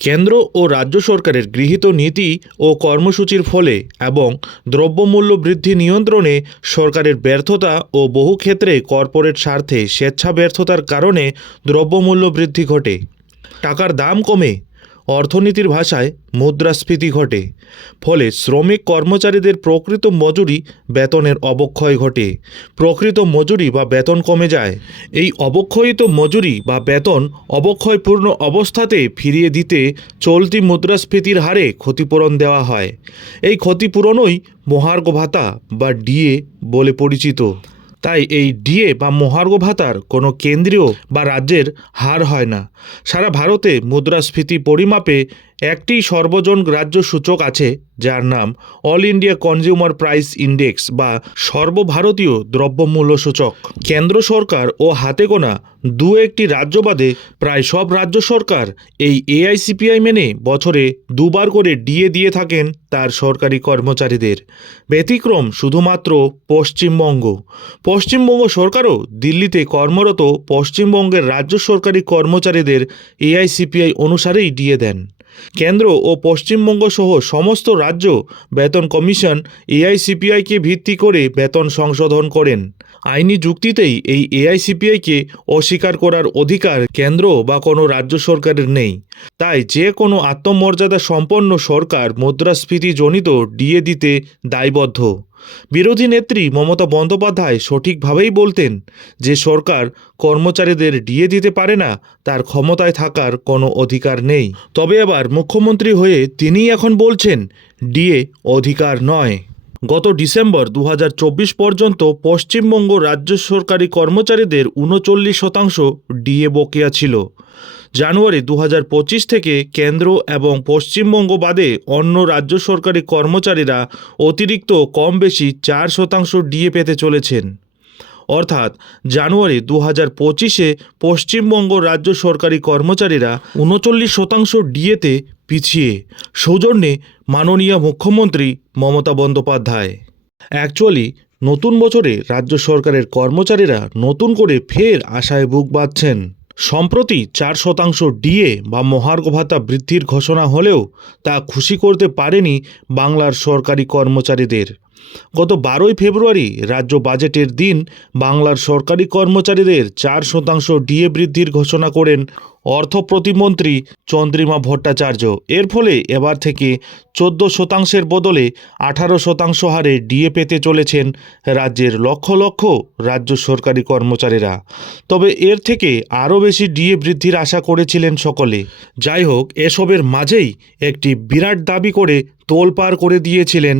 কেন্দ্র ও রাজ্য সরকারের গৃহীত নীতি ও কর্মসূচির ফলে এবং দ্রব্যমূল্য বৃদ্ধি নিয়ন্ত্রণে সরকারের ব্যর্থতা ও বহু ক্ষেত্রে কর্পোরেট স্বার্থে স্বেচ্ছা ব্যর্থতার কারণে দ্রব্যমূল্য বৃদ্ধি ঘটে। টাকার দাম কমে অর্থনীতির ভাষায় মুদ্রাস্ফীতি ঘটে, ফলে শ্রমিক কর্মচারীদের প্রকৃত মজুরি বেতনের অবক্ষয় ঘটে। প্রকৃত মজুরি বা বেতন কমে যায়। এই অবক্ষয়িত মজুরি বা বেতন অবক্ষয়পূর্ণ অবস্থাতে ফিরিয়ে দিতে চলতি মুদ্রাস্ফীতির হারে ক্ষতিপূরণ দেওয়া হয়। এই ক্ষতিপূরণই মহার্ঘ ভাতা বা ডিএ বলে পরিচিত। তাই এই ডিএ বা মহার্ঘ ভাতার কোনো কেন্দ্রীয় বা রাজ্যের হার হয় না। সারা ভারতে মুদ্রাস্ফীতি পরিমাপে একটি সর্বজন রাজ্য সূচক আছে, যার নাম all India consumer price index বা সর্বভারতীয় দ্রব্যমূল্য সূচক। কেন্দ্র সরকার ও হাতে গোনা দু একটি রাজ্য বাদে প্রায় সব রাজ্য সরকার এই এআইসিপিআই মেনে বছরে দুবার করে ডিএ দিয়ে থাকেন তার সরকারি কর্মচারীদের। ব্যতিক্রম শুধুমাত্র পশ্চিমবঙ্গ। পশ্চিমবঙ্গ সরকারও দিল্লিতে কর্মরত পশ্চিমবঙ্গের রাজ্য সরকারি কর্মচারীদের এআইসিপিআই অনুসারেই ডিএ দেন। কেন্দ্র ও পশ্চিমবঙ্গ সহ সমস্ত রাজ্য বেতন কমিশন এআইসিপিআইকে ভিত্তি করে বেতন সংশোধন করেন। আইনি যুক্তিতেই এই এআইসিপিআইকে অস্বীকার করার অধিকার কেন্দ্র বা কোনো রাজ্য সরকারের নেই। তাই যে কোনো আত্মমর্যাদা সম্পন্ন সরকার মুদ্রাস্ফীতিজনিত ডিএ দিতে দায়বদ্ধ। বিরোধী নেত্রী মমতা বন্দ্যোপাধ্যায় সঠিকভাবেই বলতেন যে সরকার কর্মচারীদের ডিএ দিতে পারে না, তার ক্ষমতায় থাকার কোনো অধিকার নেই। তবে আবার মুখ্যমন্ত্রী হয়ে তিনি এখন বলছেন, ডিএ অধিকার নয়। গত ডিসেম্বর দু হাজার চব্বিশ পর্যন্ত পশ্চিমবঙ্গ রাজ্য সরকারি কর্মচারীদের উনচল্লিশ শতাংশ ডিএ বকেয়া ছিল। জানুয়ারি দু হাজার পঁচিশ থেকে কেন্দ্র এবং পশ্চিমবঙ্গ বাদে অন্য রাজ্য সরকারি কর্মচারীরা অতিরিক্ত কম বেশি চার শতাংশ ডিএ পেতে চলেছেন। অর্থাৎ জানুয়ারি দু হাজার পঁচিশে পশ্চিমবঙ্গ রাজ্য সরকারি কর্মচারীরা উনচল্লিশ শতাংশ ডিএতে পিছিয়ে। সৌজন্যে মাননীয় মুখ্যমন্ত্রী মমতা বন্দ্যোপাধ্যায়। অ্যাকচুয়ালি নতুন বছরে রাজ্য সরকারের কর্মচারীরা নতুন করে ফের আশায় বুক বাঁধছেন। সম্প্রতি চার শতাংশ ডিএ বা মহার্ঘ ভাতা বৃদ্ধির ঘোষণা হলেও তা খুশি করতে পারেনি বাংলার সরকারি কর্মচারীদের। গত বারোই ফেব্রুয়ারি রাজ্য বাজেটের দিন বাংলার সরকারি কর্মচারীদের চার শতাংশ ডিএ বৃদ্ধির ঘোষণা করেন অর্থ প্রতিমন্ত্রী চন্দ্রিমা ভট্টাচার্য। এর ফলে এবার থেকে চোদ্দ শতাংশের বদলে আঠারো শতাংশ হারে ডিএ পেতে চলেছেন রাজ্যের লক্ষ লক্ষ রাজ্য সরকারি কর্মচারীরা। তবে এর থেকে আরও বেশি ডিএ বৃদ্ধির আশা করেছিলেন সকলে। যাই হোক, এসবের মাঝেই একটি বিরাট দাবি করে তোলপাড় করে দিয়েছিলেন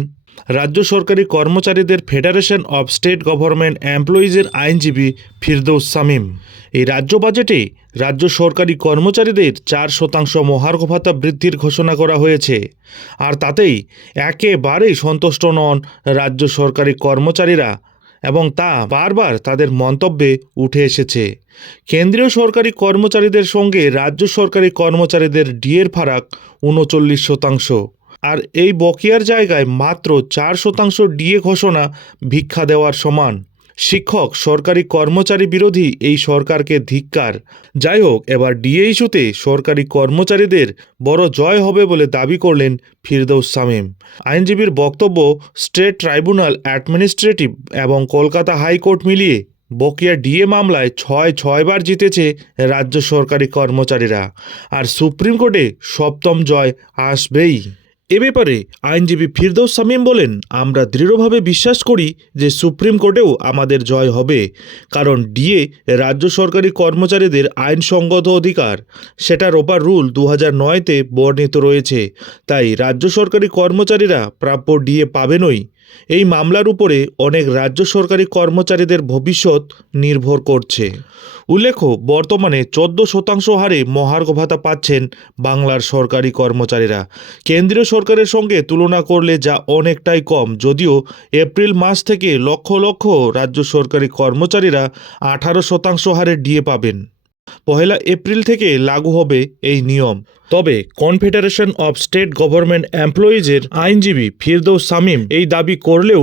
রাজ্য সরকারি কর্মচারীদের ফেডারেশন অব স্টেট গভর্নমেন্ট এমপ্লয়িজের আইনজীবী ফিরদৌস সামিম এই রাজ্য বাজেটে রাজ্য সরকারি কর্মচারীদের চার শতাংশ মহার্ঘ ভাতা বৃদ্ধির ঘোষণা করা হয়েছে। আর তাতেই একেবারেই সন্তুষ্ট নন রাজ্য সরকারি কর্মচারীরা এবং তা বারবার তাদের মন্তব্যে উঠে এসেছে। কেন্দ্রীয় সরকারি কর্মচারীদের সঙ্গে রাজ্য সরকারি কর্মচারীদের ডিএর ফারাক উনচল্লিশ শতাংশ। আর এই বকেয়ার জায়গায় মাত্র চার শতাংশ ডিএ ঘোষণা ভিক্ষা দেওয়ার সমান। শিক্ষক, সরকারি কর্মচারী বিরোধী এই সরকারকে ধিক্কার। যাই হোক, এবার ডিএ ইস্যুতে সরকারি কর্মচারীদের বড় জয় হবে বলে দাবি করলেন ফিরদৌস সামিম আইনজীবীর বক্তব্য, স্টেট ট্রাইব্যুনাল অ্যাডমিনিস্ট্রেটিভ এবং কলকাতা হাইকোর্ট মিলিয়ে বকেয়া ডিএ মামলায় ছয় ছয়বার জিতেছে রাজ্য সরকারি কর্মচারীরা। আর সুপ্রিম কোর্টে সপ্তম জয় আসবেই। এ ব্যাপারে আইনজীবী ফিরদৌস সামিম বলেন, আমরা দৃঢ়ভাবে বিশ্বাস করি যে সুপ্রিম কোর্টেও আমাদের জয় হবে, কারণ ডিএ রাজ্য সরকারি কর্মচারীদের আইনসঙ্গত অধিকার। সেটা ওপার রুল দু হাজার নয়তে বর্ণিত রয়েছে। তাই রাজ্য সরকারি কর্মচারীরা প্রাপ্য ডিএ পাবেনই এই মামলার উপরে অনেক রাজ্য সরকারি কর্মচারীদের ভবিষ্যৎ নির্ভর করছে। উল্লেখ্য, বর্তমানে চোদ্দ শতাংশ হারে মহার্ঘ ভাতা পাচ্ছেন বাংলার সরকারি কর্মচারীরা। কেন্দ্রীয় সরকারের সঙ্গে তুলনা করলে যা অনেকটাই কম, যদিও এপ্রিল মাস থেকে লক্ষ লক্ষ রাজ্য সরকারি কর্মচারীরা আঠারো শতাংশ হারে ডিএ পাবেন। পহেলা এপ্রিল থেকে লাগু হবে এই নিয়ম। তবে কনফেডারেশন অব স্টেট গভর্নমেন্ট এমপ্লয়িজের আইনজীবী ফিরদৌস সামিম এই দাবি করলেও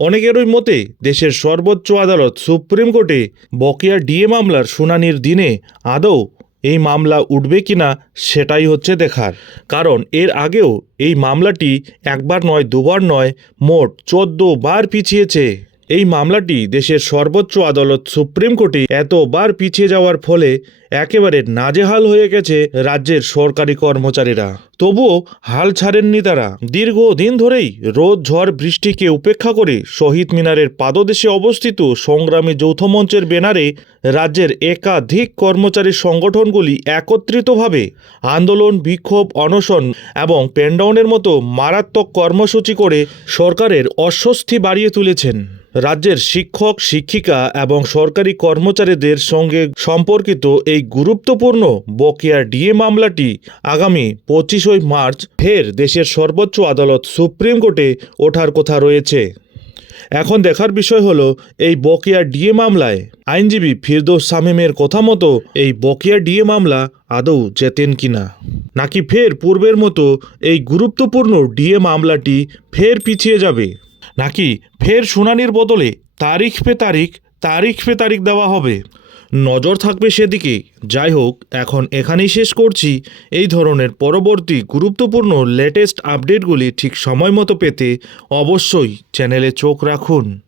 অনেকেরই মতে দেশের সর্বোচ্চ আদালত সুপ্রিম কোর্টে বকেয়া ডিএ মামলার শুনানির দিনে আদৌ এই মামলা উঠবে কিনা সেটাই হচ্ছে দেখার। কারণ এর আগেও এই মামলাটি একবার নয়, দুবার নয়, মোট চোদ্দ বার পিছিয়েছে। এই মামলাটি দেশের সর্বোচ্চ আদালত সুপ্রিম কোর্টে এতবার পিছিয়ে যাওয়ার ফলে একেবারে নাজেহাল হয়ে গেছে রাজ্যের সরকারি কর্মচারীরা। তবুও হাল ছাড়েননি তারা। দীর্ঘদিন ধরেই রোদ, ঝড়, বৃষ্টিকে উপেক্ষা করে শহীদ মিনারের পাদদেশে অবস্থিত সংগ্রামী যৌথ মঞ্চের ব্যানারে রাজ্যের একাধিক কর্মচারী সংগঠনগুলি একত্রিতভাবে আন্দোলন, বিক্ষোভ, অনশন এবং পেনডাউনের মতো মারাত্মক কর্মসূচি করে সরকারের অস্বস্তি বাড়িয়ে তুলেছেন। রাজ্যের শিক্ষক, শিক্ষিকা এবং সরকারি কর্মচারীদের সঙ্গে সম্পর্কিত এই গুরুত্বপূর্ণ বকেয়া ডিএ মামলাটি আগামী পঁচিশই মার্চ ফের দেশের সর্বোচ্চ আদালত সুপ্রিম কোর্টে ওঠার কথা রয়েছে। এখন দেখার বিষয় হলো, এই বকেয়া ডিএ মামলায় আইনজীবী ফিরদৌস শামীমের কথা মতো এই বকেয়া ডিএ মামলা আদৌ জেতেন কিনা? নাকি ফের পূর্বের মতো এই গুরুত্বপূর্ণ ডিএ মামলাটি ফের পিছিয়ে যাবে? নাকি ফের শুনানির বদলে তারিখ পে তারিখ তারিখ পে তারিখ দেওয়া হবে? নজর থাকবে সেদিকে। যাই হোক, এখন এখানেই শেষ করছি। এই ধরনের পরবর্তী গুরুত্বপূর্ণ লেটেস্ট আপডেটগুলি ঠিক সময় মতো পেতে অবশ্যই চ্যানেলে চোখ রাখুন।